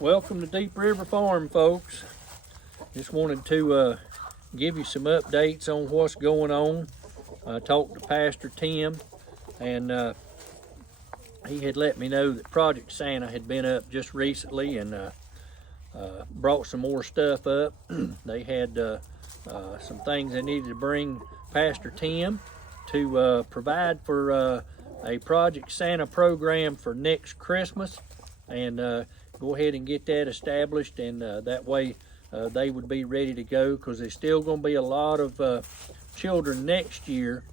Welcome to Deep River Farm, folks. Just wanted to give you some updates on what's going on. I talked to Pastor Tim, and he had let me know that Project Santa had been up just recently and brought some more stuff up. They had some things they needed to bring Pastor Tim to provide for a Project Santa program for next Christmas, and go ahead and get that established, and that way they would be ready to go, because there's still going to be a lot of children next year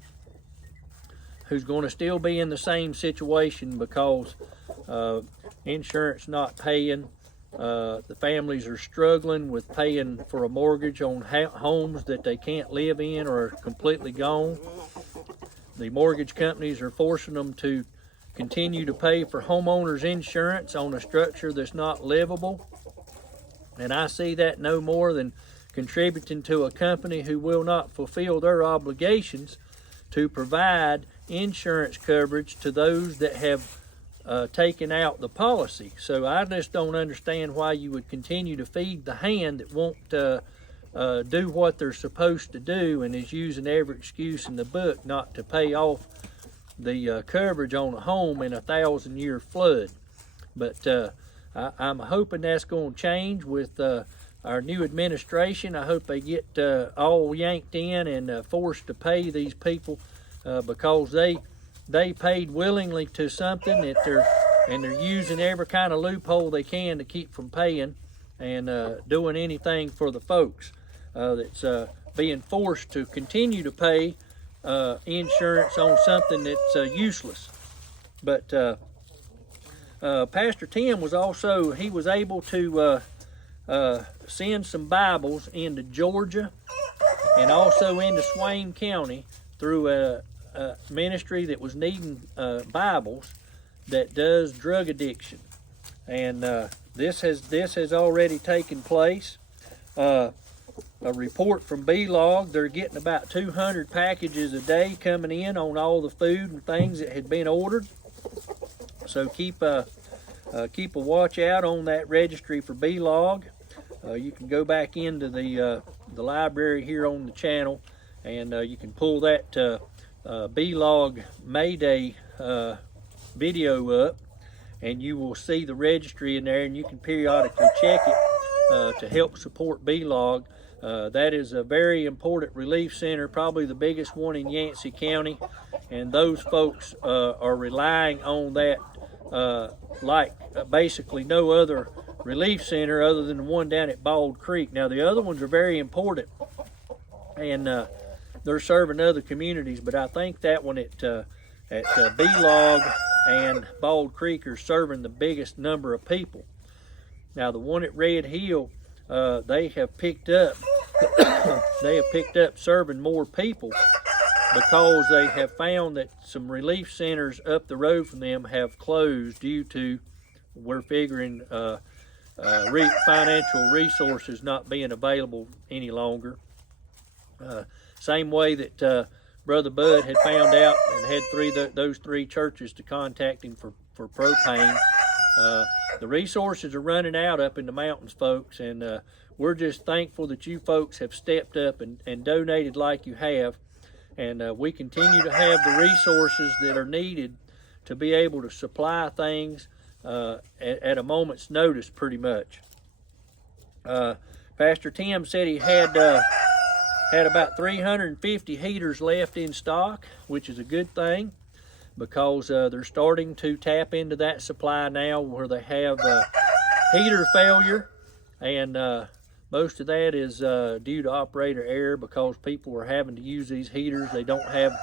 who's going to still be in the same situation because insurance not paying. The families are struggling with paying for a mortgage on homes that they can't live in or are completely gone. The mortgage companies are forcing them to continue to pay for homeowners insurance on a structure that's not livable. And I see that no more than contributing to a company who will not fulfill their obligations to provide insurance coverage to those that have taken out the policy. So I just don't understand why you would continue to feed the hand that won't do what they're supposed to do and is using every excuse in the book not to pay off the coverage on a home in a 1,000-year flood. But I'm hoping that's going to change with our new administration. I hope they get all yanked in and forced to pay these people because they paid willingly to something that they're using every kind of loophole they can to keep from paying and doing anything for the folks that's being forced to continue to pay insurance on something that's useless. But Pastor Tim was also, he was able to send some Bibles into Georgia and also into Swain County through a ministry that was needing Bibles that does drug addiction. And this has already taken place. A report from B-Log, they're getting about 200 packages a day coming in on all the food and things that had been ordered. So keep a watch out on that registry for B-Log. You can go back into the library here on the channel, and you can pull that B-Log Mayday video up, and you will see the registry in there, and you can periodically check it to help support B-Log. That is a very important relief center, probably the biggest one in Yancey County, and those folks are relying on that like basically no other relief center other than the one down at Bald Creek. Now the other ones are very important, and they're serving other communities, but I think that one at B-Log and Bald Creek are serving the biggest number of people. Now the one at Red Hill, they have picked up serving more people because they have found that some relief centers up the road from them have closed due to, we're figuring, financial resources not being available any longer. Same way that Brother Bud had found out and had those three churches to contact him for propane. The resources are running out up in the mountains, folks, and we're just thankful that you folks have stepped up and donated like you have, and we continue to have the resources that are needed to be able to supply things at a moment's notice, pretty much. Pastor Tim said he had about 350 heaters left in stock, which is a good thing, because they're starting to tap into that supply now where they have heater failure, and most of that is due to operator error because people are having to use these heaters. They don't have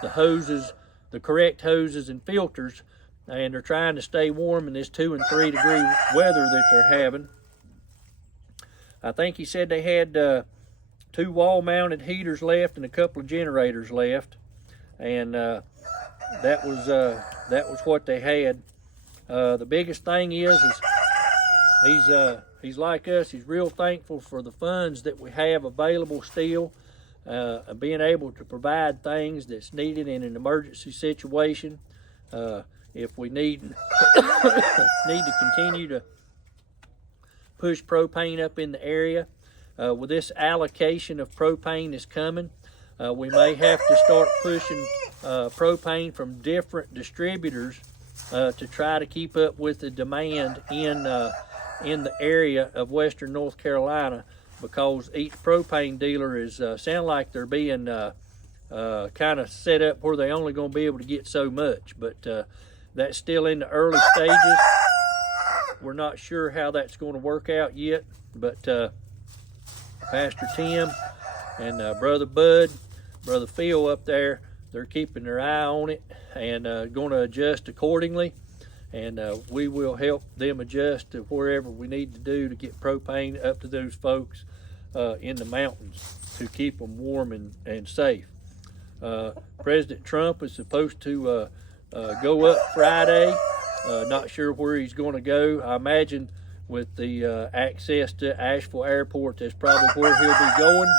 the hoses, the correct hoses and filters, and they're trying to stay warm in this 2 and 3 degree weather that they're having. I think he said they had 2 wall-mounted heaters left and a couple of generators left, and that was what they had. The biggest thing is he's like us. He's real thankful for the funds that we have available still. being able to provide things that's needed in an emergency situation. If we need need to continue to push propane up in the area, with this allocation of propane that's coming, we may have to start pushing propane from different distributors to try to keep up with the demand in the area of Western North Carolina, because each propane dealer is sound like they're being kind of set up where they're only going to be able to get so much. But that's still in the early stages. We're not sure how that's going to work out yet, but Pastor Tim and Brother Bud, Brother Phil up there, they're keeping their eye on it and going to adjust accordingly. And we will help them adjust to wherever we need to do to get propane up to those folks in the mountains to keep them warm and safe. President Trump is supposed to go up Friday. Not sure where he's going to go. I imagine with the access to Asheville Airport, that's probably where he'll be going.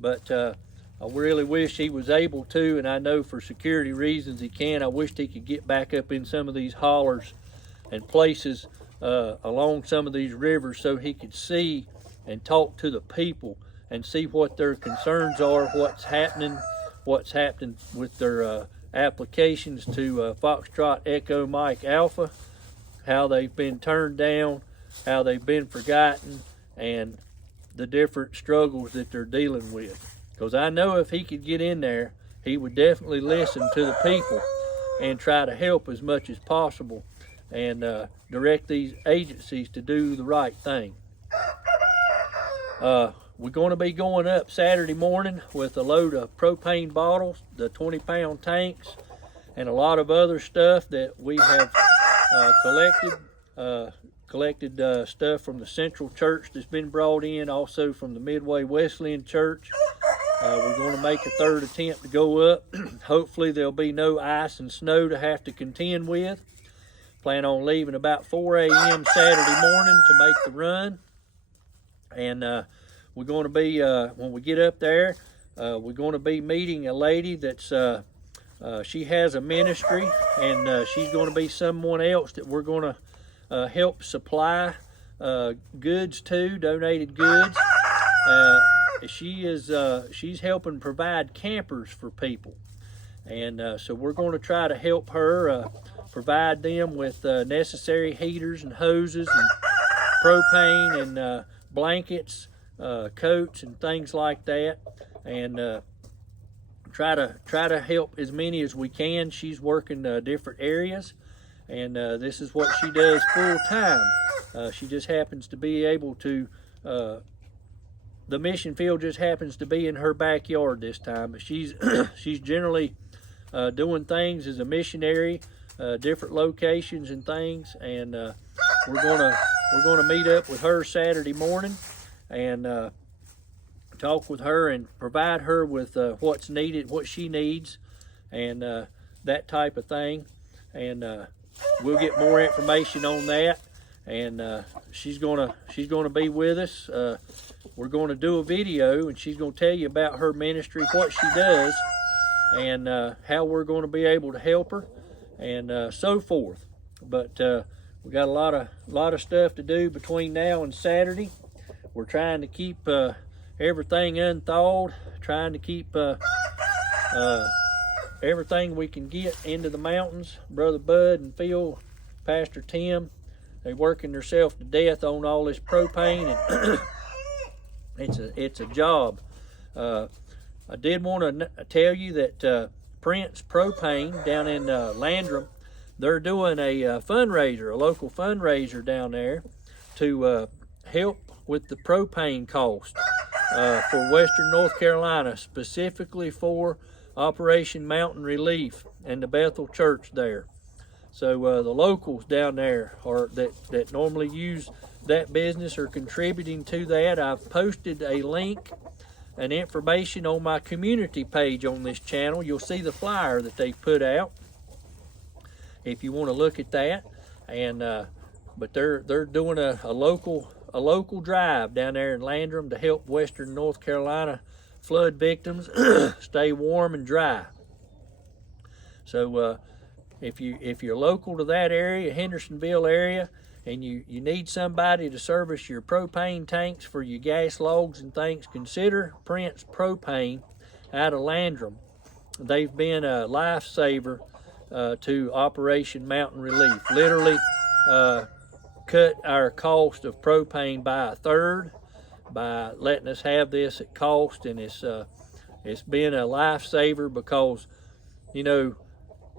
But I really wish he was able to, and I know for security reasons he can. I wish he could get back up in some of these hollers and places along some of these rivers so he could see and talk to the people and see what their concerns are, what's happening with their applications to Foxtrot Echo Mike Alpha, how they've been turned down, how they've been forgotten, and the different struggles that they're dealing with. Because I know if he could get in there, he would definitely listen to the people and try to help as much as possible and direct these agencies to do the right thing. We're going to be going up Saturday morning with a load of propane bottles, the 20-pound tanks, and a lot of other stuff that we have collected stuff from the Central Church that's been brought in, also from the Midway Wesleyan Church. We're going to make a third attempt to go up. Hopefully there'll be no ice and snow to have to contend with. Plan on leaving about 4 a.m. Saturday morning to make the run. And we're going to be, when we get up there, we're going to be meeting a lady that's, she has a ministry, and she's going to be someone else that we're going to help supply goods to, donated goods. She's helping provide campers for people, and so we're going to try to help her provide them with necessary heaters and hoses and propane and blankets, coats and things like that, and try to help as many as we can. She's working different areas, and this is what she does full time. She just happens to be able to. The mission field just happens to be in her backyard this time, but she's she's generally doing things as a missionary, different locations and things, and we're gonna meet up with her Saturday morning and talk with her and provide her with what's needed, what she needs, and that type of thing. And we'll get more information on that. And she's gonna be with us. We're going to do a video, and she's going to tell you about her ministry, what she does, and how we're going to be able to help her, and so forth. But we got a lot of stuff to do between now and Saturday. We're trying to keep everything unthawed, trying to keep everything we can get into the mountains. Brother Bud and Phil, Pastor Tim, they're working themselves to death on all this propane, and it's a job. I did want to tell you that Prince Propane down in Landrum, they're doing a fundraiser, a local fundraiser down there to help with the propane cost for Western North Carolina, specifically for Operation Mountain Relief and the Bethel Church there. So the locals down there that normally use that business are contributing to that. I've posted a link and information on my community page on this channel. You'll see the flyer that they put out if you want to look at that. And but they're doing a local drive down there in Landrum to help Western North Carolina flood victims stay warm and dry. So if you're local to that area, Hendersonville area, and you need somebody to service your propane tanks for your gas logs and things, consider Prince Propane out of Landrum. They've been a lifesaver to Operation Mountain Relief. Literally cut our cost of propane by a third by letting us have this at cost, and it's been a lifesaver because, you know,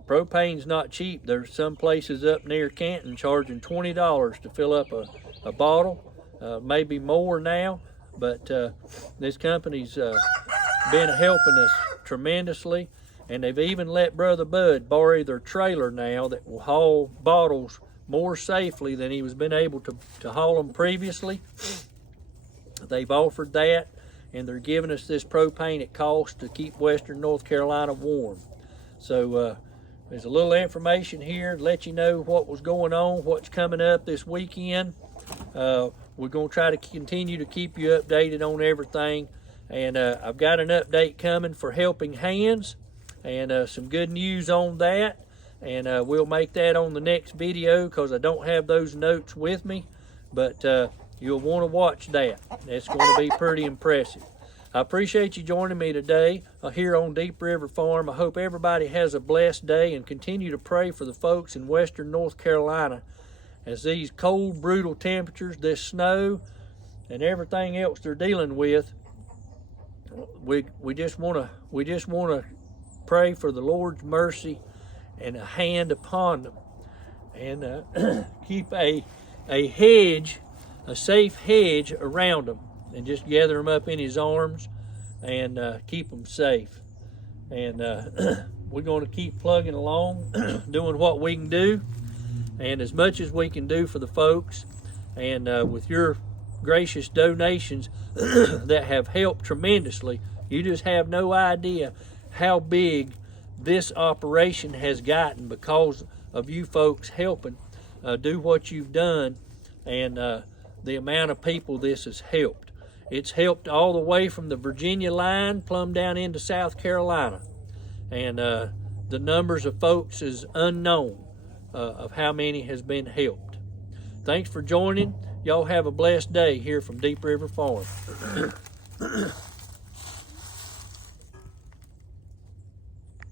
propane's not cheap. There's some places up near Canton charging $20 to fill up a bottle, maybe more now, but this company's been helping us tremendously, and they've even let Brother Bud borrow their trailer now that will haul bottles more safely than he was been able to haul them previously. They've offered that, and they're giving us this propane at cost to keep Western North Carolina warm. So there's a little information here to let you know what was going on, what's coming up this weekend. We're going to try to continue to keep you updated on everything. And I've got an update coming for Helping Hands, and some good news on that. And we'll make that on the next video because I don't have those notes with me. But you'll want to watch that. It's going to be pretty impressive. I appreciate you joining me today here on Deep River Farm. I hope everybody has a blessed day, and continue to pray for the folks in Western North Carolina as these cold, brutal temperatures, this snow, and everything else they're dealing with. We just want to pray for the Lord's mercy and a hand upon them, and keep a hedge, a safe hedge around them, and just gather them up in His arms and keep them safe. And we're going to keep plugging along, doing what we can do, and as much as we can do for the folks, and with your gracious donations that have helped tremendously. You just have no idea how big this operation has gotten because of you folks helping do what you've done, and the amount of people this has helped. It's helped all the way from the Virginia line plumb down into South Carolina, and the numbers of folks is unknown of how many has been helped. Thanks for joining. Y'all have a blessed day here from Deep River Farm.